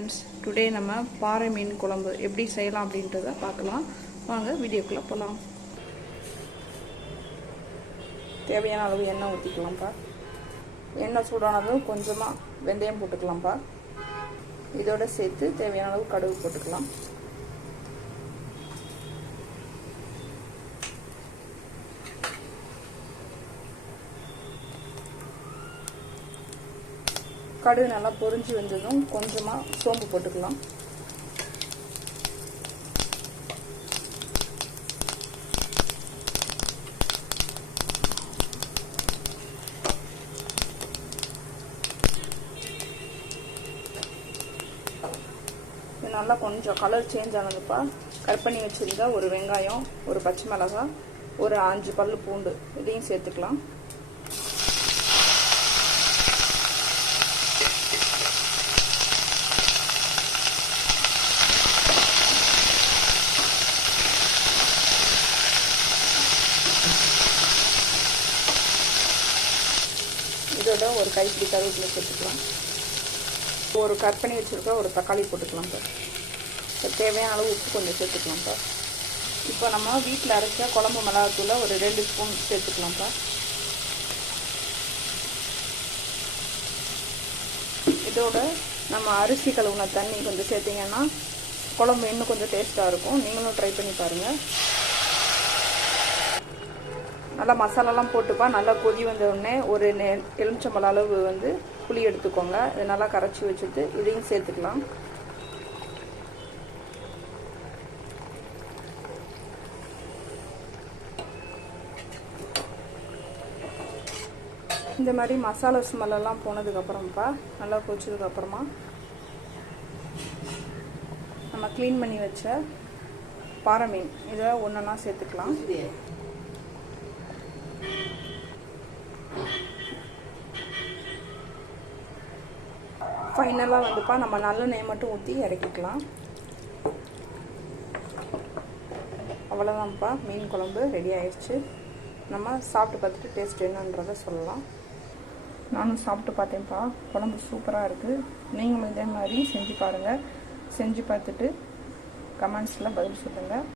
Friends today நம்ம பாறை மீன் குழம்பு எப்படி செய்யலாம் அப்படின்றத பார்க்கலாம். வாங்க வீடியோக்குள்ளே போகலாம் தேவையான அளவு எண்ணெய் ஊற்றிக்கலாம்ப்பா எண்ணெய் சூடானதும் கொஞ்சமாக வெந்தயம் போட்டுக்கலாம்ப்பா. இதோட சேர்த்து தேவையான அளவு கடுகு போட்டுக்கலாம். கடுகு நல்லா பொரிஞ்சு வந்ததும் கொஞ்சமாக சோம்பு போட்டுக்கலாம். நல்லா கொஞ்சம் கலர் சேஞ்ச் ஆனதுப்பா. கட் பண்ணி வச்சுருந்தா ஒரு வெங்காயம் ஒரு பச்சை மிளகாய் ஒரு அஞ்சு பல் பூண்டு இதையும் சேர்த்துக்கலாம். இதோட ஒரு கைப்பிடி கருவேப்பிலை சேர்த்துக்கலாம் ஒரு கட் பண்ணி வச்சுருக்க ஒரு தக்காளி போட்டுக்கலாம் சார். தேவையான அளவு உப்பு கொஞ்சம் சேர்த்துக்கலாம் சார். இப்போ நம்ம வீட்டில் அரைச்ச குழம்பு மிளகாத்தூளை ஒரு ரெண்டு ஸ்பூன் சேர்த்துக்கலாம் சார். இதோட நம்ம அரிசி கழுவுன தண்ணி கொஞ்சம் சேர்த்திங்கன்னா குழம்பு இன்னும் கொஞ்சம் டேஸ்ட்டாக இருக்கும். நீங்களும் ட்ரை பண்ணி பாருங்கள் நல்லா மசாலாலாம் போட்டுப்பா. நல்லா கொதி வந்தவுடனே ஒரு நெ எலுமிச்சம்பழ அளவு வந்து புளி எடுத்துக்கோங்க. இதை நல்லா கரைச்சி வச்சுட்டு இதையும் சேர்த்துக்கலாம். இந்த மாதிரி மசாலா ஸ்மெல்லாம் போனதுக்கப்புறம்ப்பா நல்லா கொச்சதுக்கப்புறமா நம்ம க்ளீன் பண்ணி வச்ச பாறை மீன். இதை ஒன்றா சேர்த்துக்கலாம். ஃபைனலாக வந்துப்பா நம்ம நல்லெண்ணெய் மட்டும் ஊற்றி இறக்கிக்கலாம். அவ்வளோதான்ப்பா மீன் குழம்பு ரெடி ஆயிடுச்சு நம்ம சாப்பிட்டு பார்த்துட்டு டேஸ்ட் என்னன்றதை சொல்லலாம். நானும் சாப்பிட்டு பார்த்தேன்ப்பா குழம்பு சூப்பராக இருக்குது நீங்களும் இதே மாதிரி செஞ்சு பாருங்கள் செஞ்சு பார்த்துட்டு கமெண்ட்ஸில் பதில் சொல்லுங்கள்